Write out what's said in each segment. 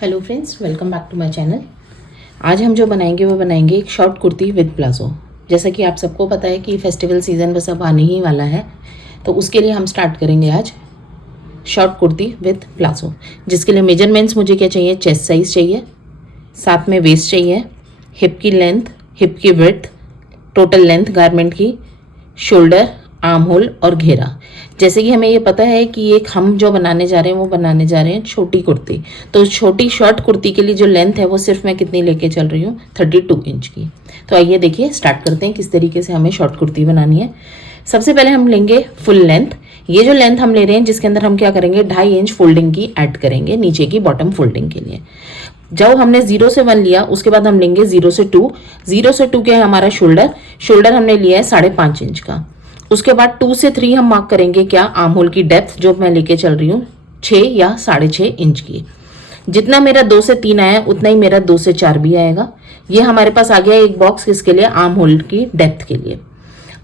Hello friends, welcome back to my channel. आज हम जो बनाएंगे वो बनाएंगे एक शॉर्ट कुर्ती विद प्लाजो। जैसा कि आप सबको पता है कि फेस्टिवल सीज़न बस अब आने ही वाला है, तो उसके लिए हम स्टार्ट करेंगे आज शॉर्ट कुर्ती विद प्लाजो। जिसके लिए मेजरमेंट्स मुझे क्या चाहिए, चेस्ट साइज़ चाहिए, साथ में वेस्ट चाहिए, हिप की लेंथ, हिप की विड्थ, टोटल लेंथ गारमेंट की, शोल्डर, आर्म होल और घेरा। जैसे कि हमें ये पता है कि एक हम जो बनाने जा रहे हैं वो बनाने जा रहे हैं छोटी कुर्ती। तो छोटी शॉर्ट कुर्ती के लिए जो लेंथ है वो सिर्फ मैं कितनी लेके चल रही हूँ, 32 इंच की। तो आइए देखिए स्टार्ट करते हैं किस तरीके से हमें शॉर्ट कुर्ती बनानी है। सबसे पहले हम लेंगे फुल लेंथ। ये जो लेंथ हम ले रहे हैं जिसके अंदर हम क्या करेंगे, 2.5 इंच फोल्डिंग की ऐड करेंगे नीचे की बॉटम फोल्डिंग के लिए। जब हमने 0 से 1 लिया उसके बाद हम लेंगे 0 से 2। 0 से 2 क्या है हमारा शोल्डर हमने लिया है 5.5 इंच का। उसके बाद 2 से 3 हम मार्क करेंगे क्या, आर्म होल की डेप्थ जो मैं लेके चल रही हूँ 6 या 6.5 इंच की। जितना मेरा 2 से 3 आया उतना ही मेरा 2 से 4 भी आएगा। ये हमारे पास आ गया एक बॉक्स किसके लिए, आर्म होल की डेप्थ के लिए।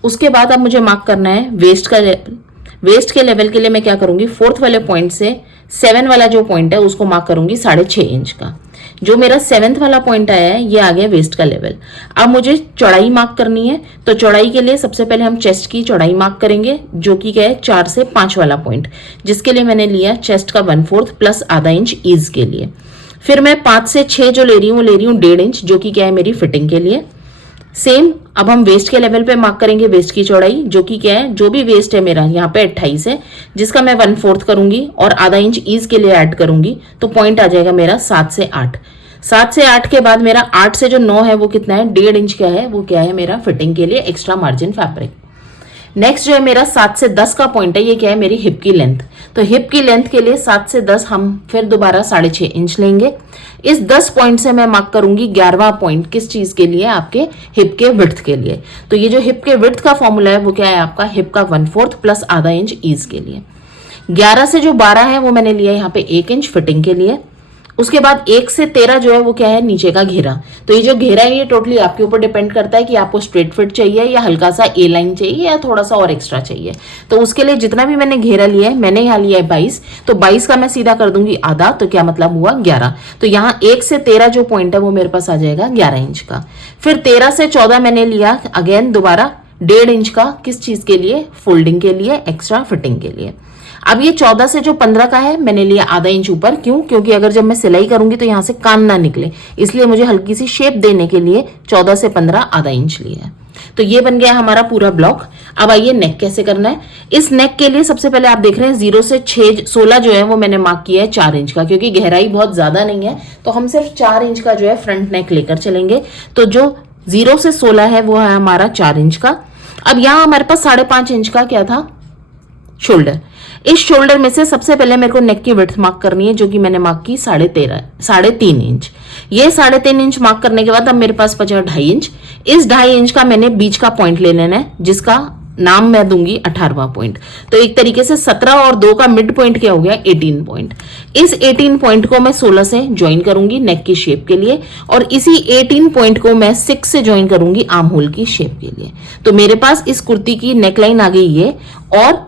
उसके बाद अब मुझे मार्क करना है वेस्ट का लेवल। वेस्ट के लेवल के लिए मैं क्या करूंगी, 4th वाले पॉइंट से 7 वाला जो पॉइंट है उसको मार्क करूंगी 6.5 इंच का। जो मेरा 7th वाला पॉइंट आया है ये आ गया वेस्ट का लेवल। अब मुझे चौड़ाई मार्क करनी है, तो चौड़ाई के लिए सबसे पहले हम चेस्ट की चौड़ाई मार्क करेंगे जो कि क्या है 4 से 5 वाला पॉइंट, जिसके लिए मैंने लिया चेस्ट का 1/4 प्लस आधा इंच ईज के लिए। फिर मैं 5 से 6 जो ले रही हूँ 1.5 इंच जो कि क्या है मेरी फिटिंग के लिए। सेम अब हम वेस्ट के लेवल पे मार्क करेंगे वेस्ट की चौड़ाई जो कि क्या है, जो भी वेस्ट है मेरा यहाँ पे 28 है, जिसका मैं 1/4 करूंगी और आधा इंच ईज के लिए ऐड करूंगी, तो पॉइंट आ जाएगा मेरा 7 से 8। 7 से 8 के बाद मेरा 8 से जो 9 है वो कितना है, 1.5 इंच क्या है, वो क्या है मेरा फिटिंग के लिए एक्स्ट्रा मार्जिन फैब्रिक। नेक्स्ट जो है मेरा 7 से 10 का पॉइंट है, ये क्या है मेरी हिप की लेंथ। तो हिप की लेंथ के लिए 7 से 10 हम फिर दोबारा 6.5 इंच लेंगे। इस 10 पॉइंट से मैं मार्क करूंगी 11वां पॉइंट, किस चीज के लिए, आपके हिप के विड्थ के लिए। तो ये जो हिप के विड्थ का फॉर्मूला है वो क्या है आपका, हिप का 1/4 प्लस आधा इंच ईज के लिए। 11 से जो 12 है वो मैंने लिया यहाँ पे 1 इंच फिटिंग के लिए। उसके बाद 1 से 13 जो है वो क्या है, नीचे का घेरा। तो ये जो घेरा है ये टोटली आपके ऊपर डिपेंड करता है कि आपको स्ट्रेट फिट चाहिए या हल्का सा ए लाइन चाहिए या थोड़ा सा और एक्स्ट्रा चाहिए। तो उसके लिए जितना भी मैंने घेरा लिया है, मैंने यहाँ लिया है 22, तो 22 का मैं सीधा कर दूंगी आधा, तो क्या मतलब हुआ 11। तो यहाँ 1 से 13 जो पॉइंट है वो मेरे पास आ जाएगा 11 इंच का। फिर 13 से 14 मैंने लिया अगेन दोबारा 1.5 इंच का, किस चीज के लिए, फोल्डिंग के लिए, एक्स्ट्रा फिटिंग के लिए। अब ये 14 से जो 15 का है मैंने लिया आधा इंच ऊपर, क्यों, क्योंकि अगर जब मैं सिलाई करूंगी तो यहाँ से कान ना निकले, इसलिए मुझे हल्की सी शेप देने के लिए 14 से 15 आधा इंच लिया है। तो ये बन गया हमारा पूरा ब्लॉक। अब आइए नेक कैसे करना है। इस नेक के लिए सबसे पहले आप देख रहे हैं 0 से 16 जो है वो मैंने मार्क किया है 4 इंच का, क्योंकि गहराई बहुत ज्यादा नहीं है, तो हम सिर्फ 4 इंच का जो है फ्रंट नेक लेकर चलेंगे। तो जो 0 से 16 है वो है हमारा 4 इंच का। अब यहाँ हमारे पास 5.5 इंच का क्या था, शोल्डर। इस शोल्डर में से सबसे पहले मेरे को नेक की विड्थ मार्क करनी है जो कि मैंने मार्क की 3.5 इंच। ये 3.5 इंच मार्क करने के बाद अब मेरे पास बचा 2.5 इंच। इस 2.5 इंच का मैंने बीच का पॉइंट ले लेना है जिसका नाम मैं दूंगी 18वां पॉइंट। तो एक तरीके से 17 और 2 का मिड पॉइंट क्या हो गया, 18 पॉइंट। इस 18 पॉइंट को मैं 16 से ज्वाइन करूंगी नेक की शेप के लिए, और इसी 18 पॉइंट को मैं 6 से ज्वाइन करूंगी आर्म होल की शेप के लिए। तो मेरे पास इस कुर्ती की नेकलाइन आ गई ये, और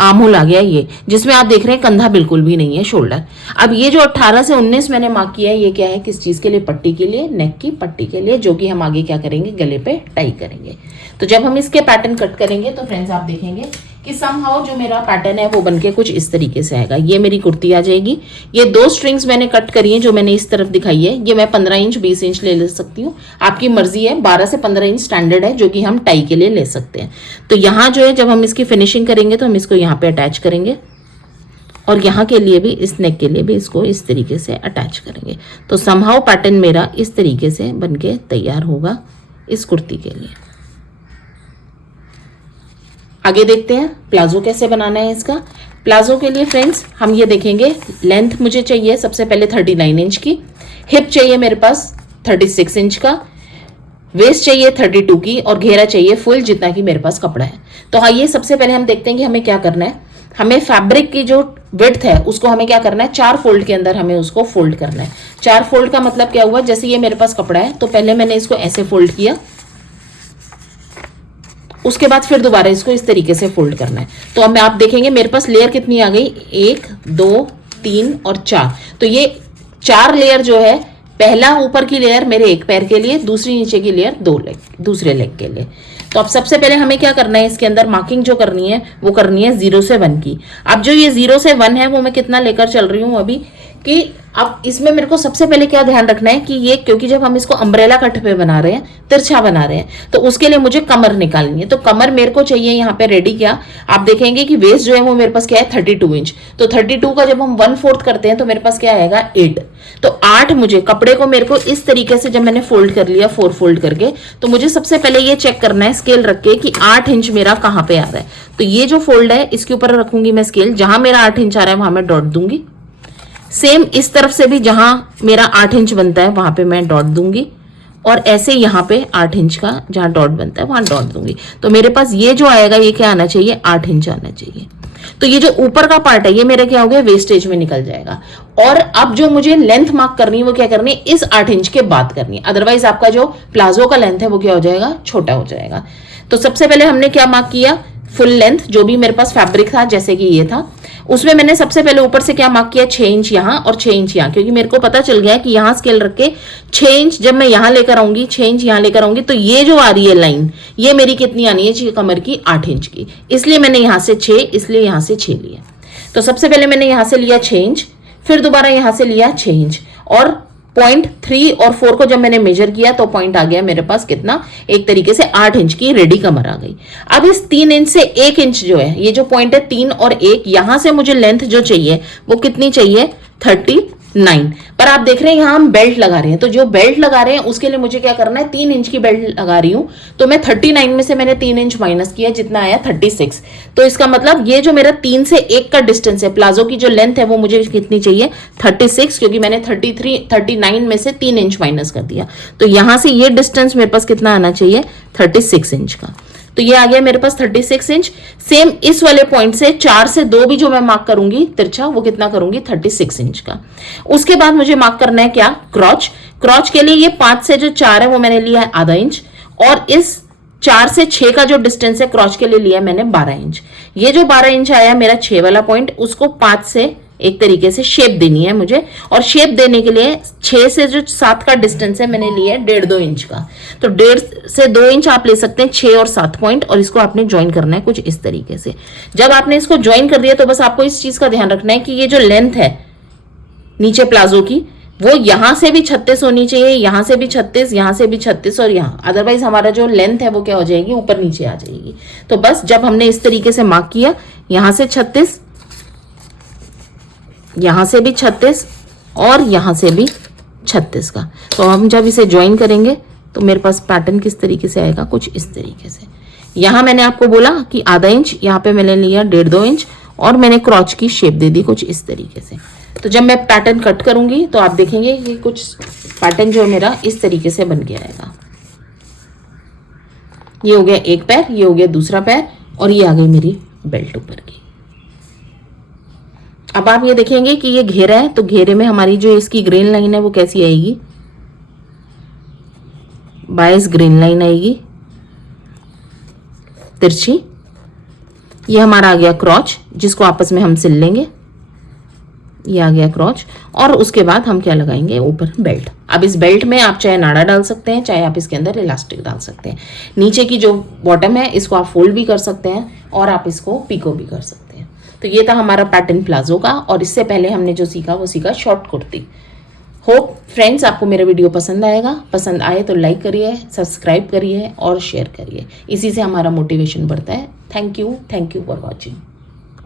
आर्म होल आ गया ये, जिसमें आप देख रहे हैं कंधा बिल्कुल भी नहीं है, शोल्डर। अब ये जो 18 से 19 मैंने मार्क किया है ये क्या है, किस चीज के लिए, पट्टी के लिए, नेक की पट्टी के लिए, जो कि हम आगे क्या करेंगे, गले पे टाई करेंगे। तो जब हम इसके पैटर्न कट करेंगे तो फ्रेंड्स आप देखेंगे कि समहाउ जो मेरा पैटर्न है वो बनके कुछ इस तरीके से आएगा। ये मेरी कुर्ती आ जाएगी। ये 2 स्ट्रिंग्स मैंने कट करी है जो मैंने इस तरफ दिखाई है, ये मैं 15 इंच 20 इंच ले सकती हूँ, आपकी मर्जी है। 12 से 15 इंच स्टैंडर्ड है जो कि हम टाई के लिए ले सकते हैं। तो यहाँ जो है जब हम इसकी फिनिशिंग करेंगे तो हम इसको यहाँ पे अटैच करेंगे, और यहाँ के लिए भी, इस नेक के लिए भी इसको इस तरीके से अटैच करेंगे। तो समहाउ पैटर्न मेरा इस तरीके से बनके तैयार होगा इस कुर्ती के लिए। आगे देखते हैं प्लाजो कैसे बनाना है इसका। प्लाजो के लिए फ्रेंड्स हम ये देखेंगे, लेंथ मुझे चाहिए सबसे पहले 39 इंच की, हिप चाहिए मेरे पास 36 इंच का, वेस्ट चाहिए 32 की, और घेरा चाहिए फुल जितना कि मेरे पास कपड़ा है। तो आइए सबसे पहले हम देखते हैं कि हमें क्या करना है। हमें फैब्रिक की जो विड्थ है उसको हमें क्या करना है, 4 फोल्ड के अंदर हमें उसको फोल्ड करना है। 4 फोल्ड का मतलब क्या हुआ, जैसे ये मेरे पास कपड़ा है तो पहले मैंने इसको ऐसे फोल्ड किया, उसके बाद फिर दोबारा इसको इस तरीके से फोल्ड करना है। तो अब आप देखेंगे मेरे पास लेयर कितनी आ गई, 1 2 3 और 4। तो ये 4 लेयर जो है, पहला ऊपर की लेयर मेरे एक पैर के लिए, दूसरी नीचे की लेयर दूसरे लेग के लिए। तो अब सबसे पहले हमें क्या करना है, इसके अंदर मार्किंग जो करनी है वो करनी है 0 से 1 की। अब जो ये 0 से 1 है वो मैं कितना लेकर चल रही हूँ अभी, कि अब इसमें मेरे को सबसे पहले क्या ध्यान रखना है कि ये, क्योंकि जब हम इसको अम्ब्रेला कट पे बना रहे हैं, तिरछा बना रहे हैं, तो उसके लिए मुझे कमर निकालनी है। तो कमर मेरे को चाहिए यहाँ पे रेडी क्या, आप देखेंगे कि वेस्ट जो है वो मेरे पास क्या है 32 इंच। तो 32 का जब हम 1/4 करते हैं तो मेरे पास क्या आएगा 8। तो 8 मुझे कपड़े को मेरे को इस तरीके से, जब मैंने फोल्ड कर लिया 4 फोल्ड करके, तो मुझे सबसे पहले ये चेक करना है स्केल रख के कि 8 इंच मेरा कहाँ पे आ रहा है। तो ये जो फोल्ड है इसके ऊपर रखूंगी मैं स्केल, जहां मेरा 8 इंच आ रहा है वहां मैं डॉट दूंगी। सेम इस तरफ से भी जहां मेरा 8 इंच बनता है वहां पे मैं डॉट दूंगी, और ऐसे यहाँ पे 8 इंच का जहां डॉट बनता है वहां डॉट दूंगी। तो मेरे पास ये जो आएगा ये क्या आना चाहिए, 8 इंच आना चाहिए। तो ये जो ऊपर का पार्ट है ये मेरा क्या हो गया, वेस्टेज में निकल जाएगा। और अब जो मुझे लेंथ मार्क करनी है वो क्या करनी है, इस 8 इंच के बाद करनी है, अदरवाइज आपका जो प्लाजो का लेंथ है वो क्या हो जाएगा, छोटा हो जाएगा। तो सबसे पहले हमने क्या मार्क किया, फुल लेंथ जो भी मेरे पास फैब्रिक था, जैसे कि ये था, उसमें मैंने सबसे पहले ऊपर से क्या मार्क किया, 6 इंच यहाँ और 6 इंच यहाँ, क्योंकि मेरे को पता चल गया कि यहाँ स्केल रख के 6 इंच जब मैं यहाँ लेकर आऊंगी, 6 इंच यहाँ लेकर आऊंगी, तो ये जो आ रही है लाइन ये मेरी कितनी आनी है, कमर की 8 इंच की। इसलिए मैंने यहाँ से 6, इसलिए यहाँ से 6 लिया। तो सबसे पहले मैंने यहाँ से लिया 6 इंच, फिर दोबारा यहाँ से लिया 6 इंच, और पॉइंट 3 और 4 को जब मैंने मेजर किया तो पॉइंट आ गया मेरे पास कितना, एक तरीके से 8 इंच की रेडी कमर आ गई। अब इस 3 इंच से 1 इंच जो है, ये जो पॉइंट है 3 और 1, यहां से मुझे लेंथ जो चाहिए वो कितनी चाहिए, 39। पर आप देख रहे हैं यहां हम बेल्ट लगा रहे हैं, तो जो बेल्ट लगा रहे हैं उसके लिए मुझे क्या करना है, 3 इंच की बेल्ट लगा रही हूं। तो मैं 39 में से मैंने 3 इंच माइनस किया, जितना आया 36। तो इसका मतलब ये जो मेरा 3 से 1 का डिस्टेंस है, प्लाजो की जो लेंथ है वो मुझे कितनी चाहिए, 36, क्योंकि मैंने 39 में से 3 इंच माइनस कर दिया। तो यहां से ये डिस्टेंस मेरे पास कितना आना चाहिए, 36 इंच का। तो ये आ गया मेरे पास 36 इंच। सेम इस वाले पॉइंट से 4 से 2 भी जो मैं मार्क करूंगी तिरछा, वो कितना करूंगी, 36 इंच का। उसके बाद मुझे मार्क करना है क्या, क्रॉच। क्रॉच के लिए ये 5 से जो 4 है वो मैंने लिया है आधा इंच, और इस 4 से 6 का जो डिस्टेंस है क्रॉच के लिए लिया मैंने 12 इंच। ये जो 12 इंच आया मेरा 6 वाला पॉइंट, उसको 5 से एक तरीके से शेप देनी है मुझे, और शेप देने के लिए 6 से जो 7 का डिस्टेंस है मैंने लिया है 1.5-2 इंच का। तो 1.5 से 2 इंच आप ले सकते हैं, 6 और 7 पॉइंट, और इसको आपने ज्वाइन करना है कुछ इस तरीके से। जब आपने इसको ज्वाइन कर दिया तो बस आपको इस चीज का ध्यान रखना है कि ये जो लेंथ है नीचे प्लाजो की, वो यहां से भी 36 होनी चाहिए, यहां से भी 36, यहां से भी 36, और यहां, अदरवाइज हमारा जो लेंथ है वो क्या हो जाएगी, ऊपर नीचे आ जाएगी। तो बस जब हमने इस तरीके से मार्क किया, यहां से 36, यहां से भी 36, और यहां से भी 36 का, तो हम जब इसे ज्वाइन करेंगे तो मेरे पास पैटर्न किस तरीके से आएगा, कुछ इस तरीके से। यहां मैंने आपको बोला कि आधा इंच, यहां पे मैंने लिया 1.5-2 इंच, और मैंने क्रॉच की शेप दे दी कुछ इस तरीके से। तो जब मैं पैटर्न कट करूंगी तो आप देखेंगे कि कुछ पैटर्न जो मेरा इस तरीके से बन के आएगा। ये हो गया एक पैर, ये हो गया दूसरा पैर, और ये आ गई मेरी बेल्ट ऊपर की। अब आप ये देखेंगे कि ये घेरा है, तो घेरे में हमारी जो इसकी ग्रेन लाइन है वो कैसी आएगी, 22 ग्रेन लाइन आएगी तिरछी। ये हमारा आ गया क्रॉच, जिसको आपस में हम सिल लेंगे, ये आ गया क्रॉच। और उसके बाद हम क्या लगाएंगे, ऊपर बेल्ट। अब इस बेल्ट में आप चाहे नाड़ा डाल सकते हैं, चाहे आप इसके अंदर इलास्टिक डाल सकते हैं। नीचे की जो बॉटम है इसको आप फोल्ड भी कर सकते हैं, और आप इसको पिको भी कर सकते हैं। तो ये था हमारा पैटर्न प्लाजो का, और इससे पहले हमने जो सीखा वो सीखा शॉर्ट कुर्ती। होप फ्रेंड्स आपको मेरा वीडियो पसंद आएगा। पसंद आए तो लाइक करिए, सब्सक्राइब करिए और शेयर करिए, इसी से हमारा मोटिवेशन बढ़ता है। Thank you for watching.